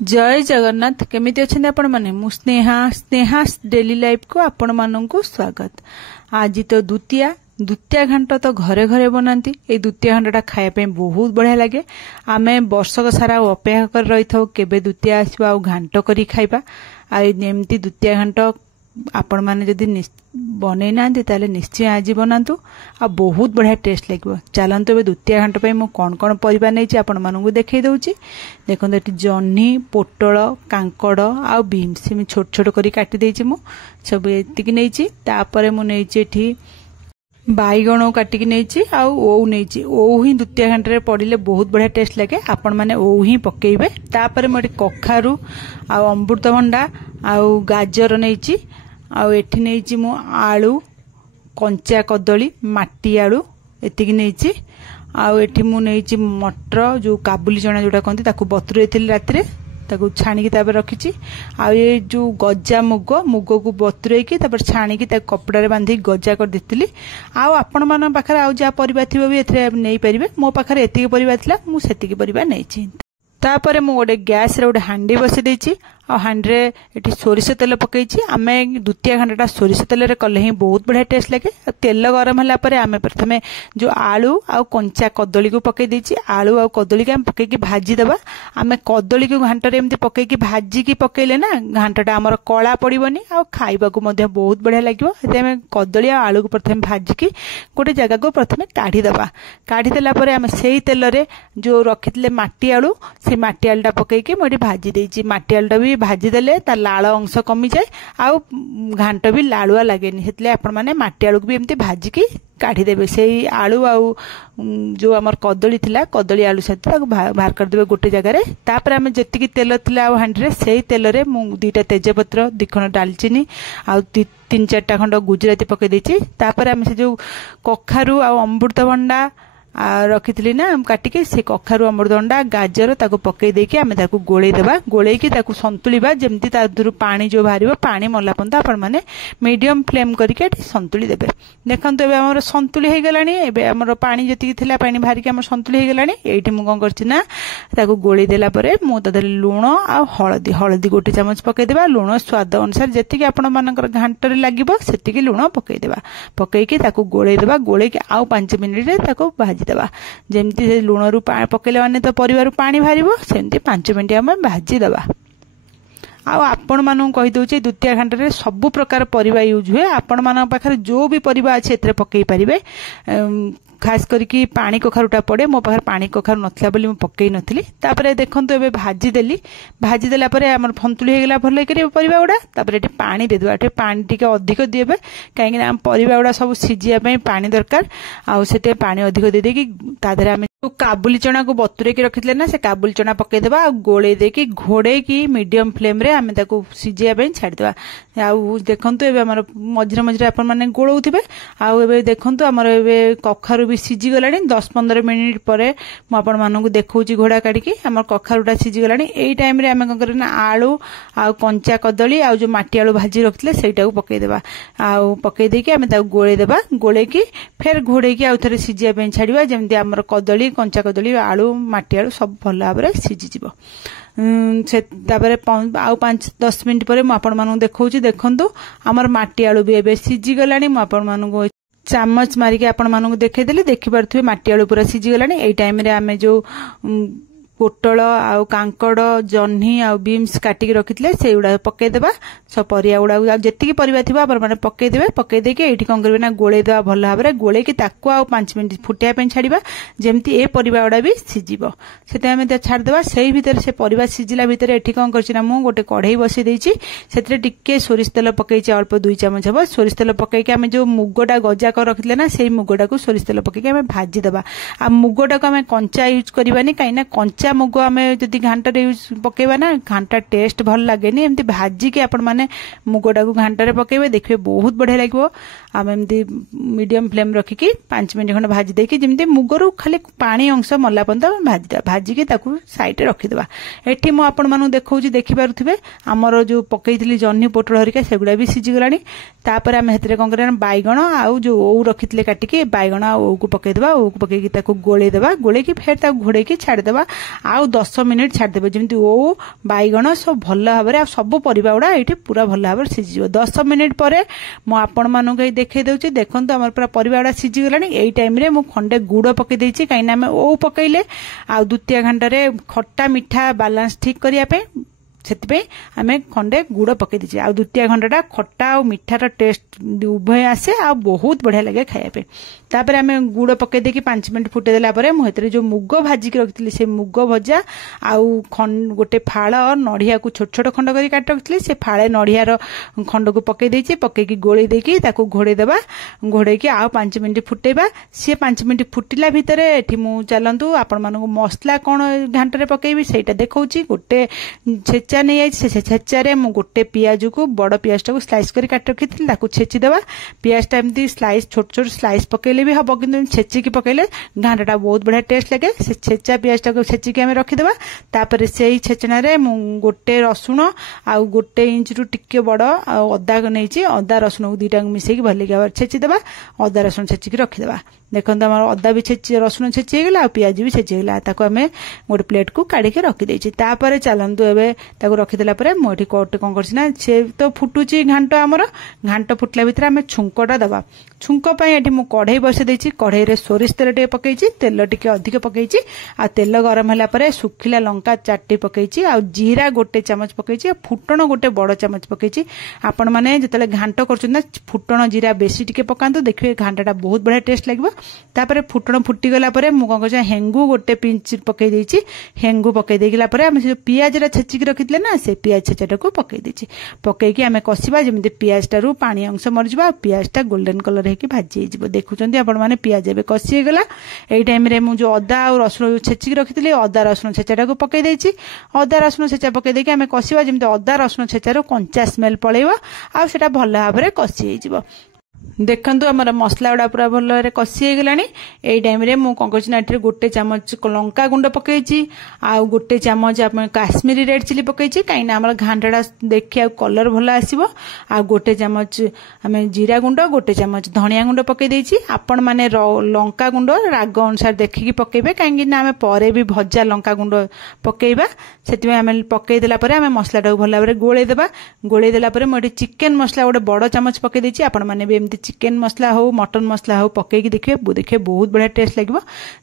जय जगन्नाथ केमिति अच्छे आपण मैंने स्नेहा डेली लाइफ को आपण मानू स्वागत। आज तो द्वितीया घाट तो घरे घरे बनाती। ये द्वितीया घाटा खायापे बहुत बढ़िया लगे। आमे वर्षक सारा अपेक्षा कर रही था केबे द्वितीया आसवा आ घाट करी खाइबा। आमती द्वितीया घाट आपण मैंने जदि बनई ना ताले निश्चय आज बनातु आ बहुत बढ़िया टेस्ट लगे। चलतु ए द्वितीया घाट पे मु कौन कौन परिबा नहीं आपण मानू देखई दउची। देखो ये जह्नी पोटल कांकड़ आ बीन्स छोट छोट करी काटी देछि मु सब एतिक नहीं। तापर मु नहीं बैगण काटिकी नहीं आउ नहीं ओऊ ही द्वितीय घाट रे पड़िले बहुत बढ़िया टेस्ट लगे। आपण माने ओऊ ही पकेइबे। तापर मोटे कखारु आ अमृतभंडा आउ गाजर नहीं आउ एठी नहीं मु आलू कंचा कदली माटी आलू एतिक नहीं आउ एठी मु नहीं मटर जो काबुली चना जोटा कहती ताकू बतुरे राति ताकू छाणिकी रखी। आ ये जो गजा मुग को बतुरे छाणिकी कपड़ा बांधिक गजा कर देती। आपण मान पाखे आउ जहाँ परिबा थिबो भी एथरे नहीं पारिबे। मो पाखे एतिकी परिबा थिला मु सेतिकी परिबा नहीं। तापर मु गोटे गैस रे गोटे हांडी बसी देछि आ हांडी रे एठी सोरिष तेल पकईछि। आमे द्वितीय घाटा सोरिष तेल रे कले ही बहुत बढ़िया टेस्ट लगे। तेल गरम होला परे आमे प्रथमे जो आलू आ कंचा कदली को पकई देछि। आलू आ कदली के आम पकईकी भाजी देबा। आमे कदली को घांटा रे एमती पकईकी भाजी की पकईले ना घांटाटा हमर कला पड़िबनी आ खाइबा को मध्ये बहुत बढ़िया लागिवो। एते आमे कदली आ आलू को प्रथमे भाजी की गोटे जगह को प्रथमे काढी देबा। काढी देला परे आमे सेही तेल रे जो रखितले माटी आलू से माटी आलूटा पकईकी मोटी भाजी देछि। माटी आलूटा भी भाजी देले ता लाल अंश कमी जाए आउ घांट भी लालुआ लगेनि। हेतले आपण माने माटी आलू को भी एमती भाजी की काढ़ी देबे। सेही आलू आउ जो हमर कदली थिला कदली आलू सहित ताको बाहर कर देबे गोटे जगह रे। तापर हमें जेतिकी तेल थिला आ हांडी रे सेही तेल रे मु दुईटा तेजपत्र दिखण दालचीनी आउ तीन चारटा खंड गुजराती पके देछि। तापर हमें से जो कखारु आ अमृतभंडा रखी ना काटिकी से कखारु अमृतभंडा गाजर ताको पकई देकी आमे ताको गोळेई देबा। गोळेई ताको संतुलिबा जेमती ता दुरु पानी जो बाहरिबो पानी मला पंत आपण माने मीडियम फ्लेम करके संतुली देबे। देखंतु एबे हमर संतुली हे गलानी। एबे हमर पानी जति थिला पानी बाहरिके हमर संतुली हे गलानी। एठी मु कोन करछि ना ताको गोळेई देला परे मु तदर लूण आ हळदी गोटे चमच पकई देबा। लूण स्वाद अनुसार जति के आपण मानकर घांटरे लागिबो सेति के लूण पकई देबा। पकईकी ताको गोळेई देबा। गोळेईकी आउ 5 मिनिट रे ताको भाजी देबा। जेमती लुण रु पकेले माने तो परिवार पानी बाहरिबो सेमती 5 मिनिट आम भाजी देबा। आपण मानू कही दउचे द्वितीय घाट रे सब प्रकार परिबा यूज हुए। आपण मान पाखरे जो भी परिबा अछि एतरे पकई परिबे। खास करके पानी कखारुटा पड़े मो पाखर पानी कखारु नथिला बोली मु पकई नथिली। तापरे देखंतु एबे भाजी देली। भाजी देला परे हमर फंतुली हे गेला भले करी परिबा उडा। तापरे एटी पानी दे देबा। एटी पानी टिके अधिक दिएबे काहे हम परिबा उडा सब सिजिया पई पानी दरकार। आ सेटे पानी अधिक दे देकी तादरे हम काबुली चना को बतुरे के रखितले ना से काबुली चना पकई देबा। आ गोळे देकी घोड़े की मीडियम फ्लेम रे आमे ताको सिजिया पई छाडी देबा। आ देखंतु एबे हमर मझरे मझरे आपण माने गोळौथिबे। आ एबे देखंतु हमर एबे कखारु भी सिझी गलानी। 10-15 मिनिट परे मु आपण मानू देखौची घोड़ा काटिकी हमर कखारुटा सिझी गलानी। एई टाइम रे आमे कोन करना आलू आ कंचा कदली आ जो माटी आलू भाजी रखितले सेटा को पकई देबा। आ पकई देकी आमे ताको गोळे देबा। गोळे की फेर घोड़े की आउ थरे सिजिया पई छाडीबा जेमती हमर कदली कंचा कदली आलू माटी आलू सब भल भाबरे सिझी जिवो। से तापरे आउ 5-10 मिनिट परे मु आपण मानू देखौची। देखंतु हमर माटी आलू भी एबे सिझी गलानी। मु आपण मानू चामच मारिके आपण मानू देखैदेली। देखि पारथुवे माटी आलू पूरा सिझी गलानी। एई टाइम रे आमे जो पोटल आउ कांकड़ जह्नी आउ बीन्स काटिकी रखितले से उडा पकई देबा। सब परिया उडा जेतिकी परिबा थिबा आपण माने पकई देबे। पकई देके एठी कोन करबे ना गोळे देबा भल भाबरे। गोळे की ताकू आउ 5 मिनिट फुटिया पे छाडीबा जेमती ए परिबा उडा भी सिजिबो। सेते हमें त छाड देबा। सेही भीतर से परिबा सिजिला भीतर एठी कोन करछि ना मु गोटे कढ़ाई बसी देछि। सेतरे टिके सोरिष तेल पकईछि अल्प 2 चमच हबो। सोरिष तेल पकईके हमें जो मुगटा गजा कर रखितले ना सेही मुगटा को सोरिष तेल पकईके हमें भाजी देबा। आ मुगटा को हमें कंचा यूज करबानी काइना कंचा मुग आमे जदि घांटा रे पकेबा ना घांटा टेस्ट भल लागेनी। एमती भाजी के आपण माने मुगटा को घांटा रे पकेबे देखबे बहुत बढ़िया लागबो। आम एमती मीडियम फ्लेम रखिकी 5 मिनिट खंड भाजी देकी जेमती मुगरु खाली पानी अंश मला पंत भाजी देबा। भाजी के ताकू साइड रे रखि देबा। एठी मु आपण मानु देखौची देखि पारुथिबे हमर जो पकईतली जह्नी पोटल हरिका सेगुडा भी सिझी गलानी। तापर आम हेतरे कोन करना बैगण आउ जो ओउ रखितले काटिकी बैगण आ ओउ को पकई देबा। ओउ को पकईकी ताकू गोळे देबा। गोळे की फेर ताकू घोड़े की छाडी देबा। आउ 10 मिनिट छाड़देबे जेमती ओ बैगण सब भल भाव सब परिबा गुड़ा ये पूरा भल भाव सीझी 10 मिनिट पर मु आपण मानक देखे दूसरी देखो आम पूरा परिबा गुड़ा सीझीगला यही टाइम रे मु खंडे गुड़ पकई देछि कहीं आम ओ पकईले आ द्वितीय घंटे खट्टा मिठा बालांस ठीक करने से आम खंडे गुड़ पकई दीजिए आ द्वितीय घंटा खट्टा और मिठार टेस्ट उभय आसे आ बहुत बढ़िया लगे खायापे तापर आम गुड़ पकई देकी 5 मिनिट फुटेदेला मुझे जो मुग भाजिक रखी से मुग भजा आउ गोटे फाड़ नड़िया को छोट छोट खंड कर काट रखी से फाड़े नड़ियार खंड को पकई देछि पकईकी गोली देकी घोड़ेदेवा घोड़ेकी आउ 5 मिनिट फुटेबा सी 5 मिनिट फुटिला भितर एठी मु चलतु आपण मानक मसला कौन घांटे पकईबी सेटा देखौछि गोटे छेचा नहीं आई से छेचारे मु गोटे पियाज को बड़ पियाज टाक स्लाइस कर काट रखी छेचीदेवा पियाज टा एमती स्लाइस छोट छोट स्लाइस पकईले भी हम कि छेचिकी पकईले घांटा बहुत बढ़िया टेस्ट लगे से छेचा पियाज टाक छेचिकी आम रखीदेवा तापर से छेचणारे मु गोटे रसुण आ गोटे इंच रु टिके बड़ अदा नहीं अदा रसुण को दुईटा मिसेकी भलिक छेचीदेवा अदा रसुण छेचिकी रखीदेवा देखो अदा भी छेची रसुण छेचीगला आ पियाज भी छेचीगला ताको आम गोटे प्लेट को काढ़ी रखीदे तापर चलतु एवं रखीदेला मुझे कौटे कौन करना से तो फुटुची घांट आमर घांट फुटला भितर आम छुंकटा दबा छुंक ये मुझे कढ़ई बसई देछि कढ़ई रे सोरिष तेल टे पकई तेल टिके अधिक पकई आ तेल गरम होला परे सुखिला लंका 4टी पकई आ जीरा गोटे चामच पकई फुटण गोटे बड़ चामच पकई आपण मैंने जिते घांट कर फुटण जीरा बेसी टिके पकातु देखिए घांटा बहुत बढ़िया टेस्ट लगे तापर फुटण फुटीगला मु कौन कर हेंगू गोटे पिंच पकई देछि हेंगू पकई देला पियाज छेचिकी रखी ना से पियाज छेचाटा को पकई देछि पकईकी आम कषा जमी पियाज टारू पानी अंश मरजा पियाज टा गोल्डन कलर होगी भाजी देखुं आपण मैंने पियाज ए कषीगला यही टाइम रे मुझे अदा और रसुण छेचिकी रखी अदा रसुण छेचाटा को पकई देछि अदा रसुण छेचा पकई देकी आम कषा जमी अदा रसुण छेचार कंचा स्मेल पलैब आ भल भाव में कषी हो देखंतु हमर मसला गुड़ा पूरा भल कषी गला यही टाइम रे मु कौन कर गोटे चामच लंका गुंड पकई आ गोटे चामच काश्मीरी रेड चिली पकई कहीं आम घांटा देखिए कलर भल आसो आ गोटे चामच आम जीरा गुंड गोटे चामच धनिया गुंड पकई देछि आपण माने लंका गुंड राग अनुसार देखिकी पकेबे कहीं आम पर भी भजा लंका गुंड पकेबा से आम पकईदेला आम मसलाटा भल भाव में गोलैदेला मुझे चिकेन मसला गोटे बड़ चामच पकई देछि आपण माने भी एमती चिकेन मसला हो मटन मसला हो पकईकी देखिए बहुत बढ़िया टेस्ट लगे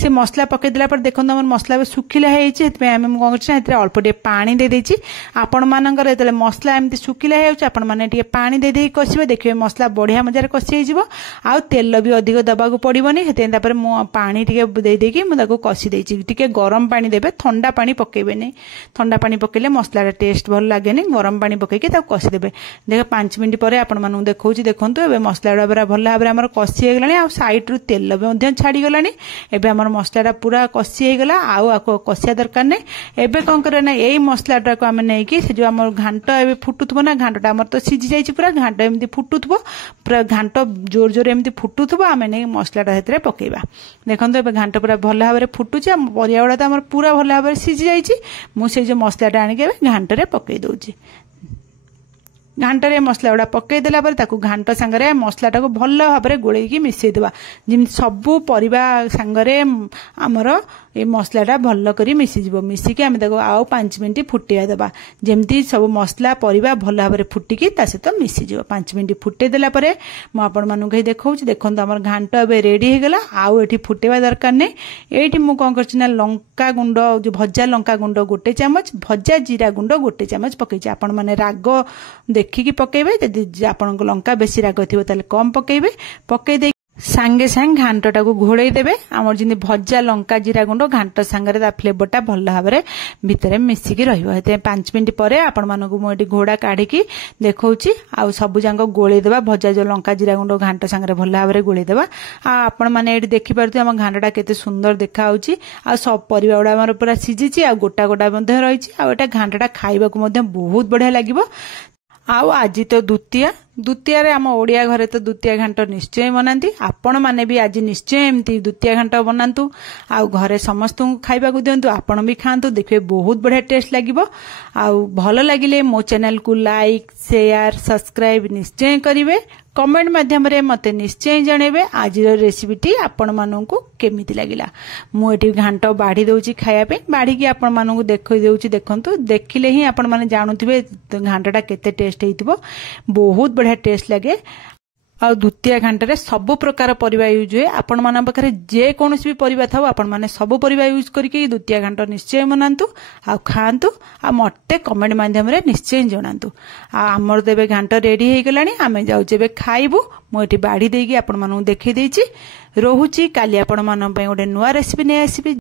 से मसला पकईदेला देखो आम मसला सुखिला होम कौन कर अल्प टे पानी दे देछि आपण मानकर जो मसला एमती सुखिला आपण मैंने पानी दे देई कषिबे देखिए मसला बढ़िया मजार कषि हो आ तेल भी अधिक दबा पड़ोनी से मु पानी दे देकी मुझे कषि देछि गरम पानी देवे ठंडा पानी पकेबे नहीं ठंडा पानी पकेले मसला टेस्ट भल लगे गरम पानी पकईकी कषिदेवे देख 5 मिनिट पर आपण मानू देखो देखो मसला गुड़ा भल भाव में कषि होगा साइड रु तेल भी छाड़ीगला एवं आम मसलाटा पूरा कषि होगा आउ कषिया दरकार नहीं एवं कौन करना यही मसलाटा को आम नहीं से जो आम घांट ए फुटुथबो ना घांटा आम तो सीझी जाइए पूरा घांट एमती फुटुथबो पूरा घांट जोर जोर एमती फुटुथबो आम नहीं मसलाटा से पकेबा देखो ए घांट पूरा भल भाव में फुटुची परिया गुड़ा तो आम पूरा भल भाव में सीझी जाइए मुझे जो मसलाटा आनिक घांटे पकई दौची घांटे मसला गुड़ा पकईदेला घांट सांगे मसलाटा को भल भाव में गोलैकी मिसईदेवा जमी सबू परिबा सांगरे आमर ये मसलाटा भल कर मिसीज मिसिकी आम आउ 5 मिनिट फुटिया देवा जमी सब मसला परिबा भल भाव में फुटिकी सहित मिसीज 5 मिनिट फुटेदेला मुझे मानू कही देखा देखो आम घांट ए रेडी होगा आउ ये फुटेवा दरकार नहीं ये मुझे कौन कर लंका गुंड जो भजा लंका गुंड गोटे चामच भजा जीरा गुंड गोटे चामच पकई आपण मैंने राग देखिकी पकेबे जदि आपण लंका बेसी राग थी कम पकेबे पकई सांगे सांग घांटा को घोड़े देवे आमर जमी भजा लंका जीरा गुंड घांट सांगे फ्लेवरटा भल भाव में भितर मिसिकी रही 5 मिनिट पर आपण मानक मुझे घोड़ा काढ़ी देखा आउ सबू जाक गोलैदेवा भजा जो लंका जीरा गुंड घांट सांगे भल भाव में गोलैदेवा आपण मैंने ये देखिपे आम घांटा केते सुंदर देखा आ सब परिबा गुड़ा आमर पूरा सीझी आ गोटा गोटा रही आटा घांटा खाइबा बहुत बढ़िया लगे आउ आज तो द्वितीय आम ओडिया घरे तो द्वितीय घांट निश्चय बनाती आपण माने भी आज निश्चय एमती द्वितीय घांट बनातु आउ घरे समस्त खाइबा को दिंतु आपण भी खातु देखिए बहुत बढ़िया टेस्ट लगिबो आउ भल लगिले मो चैनल को लाइक शेयर सब्सक्राइब निश्चय करिवे कमेंट माध्यम रे मते निश्चय जणेबे आज रेसिपीटी आपण माननकु केमिति लागिला। मु एठी घांट बाढ़ी दउची खाया पे, बाढ़ी की आपण माननकु देखै देउची। देखंतु देखिले ही आपण माने जानुथिबे घांटटा केते टेस्ट हेइतिबो। बहुत बढ़िया टेस्ट लागे। आ द्वितीय घांटे सब प्रकार परिबा यूज हुए। आपण मान पाखे जे कौन भी परिबा थाउ आपण माने सब परिबा यूज करके द्वितीय घांट निश्चय बनातु आ खातु। आ मते कमेंट माध्यम रे निश्चय जणातु। आ हमर देबे घांट रेडी हे गलानी, आमे जाउ जेबे खाइबु। मु एठी बाढ़ी देगी आपण मानू देखै देइची। रहुची काली आपण मान पय ओडे नुवा रेसिपी नै आसीबी।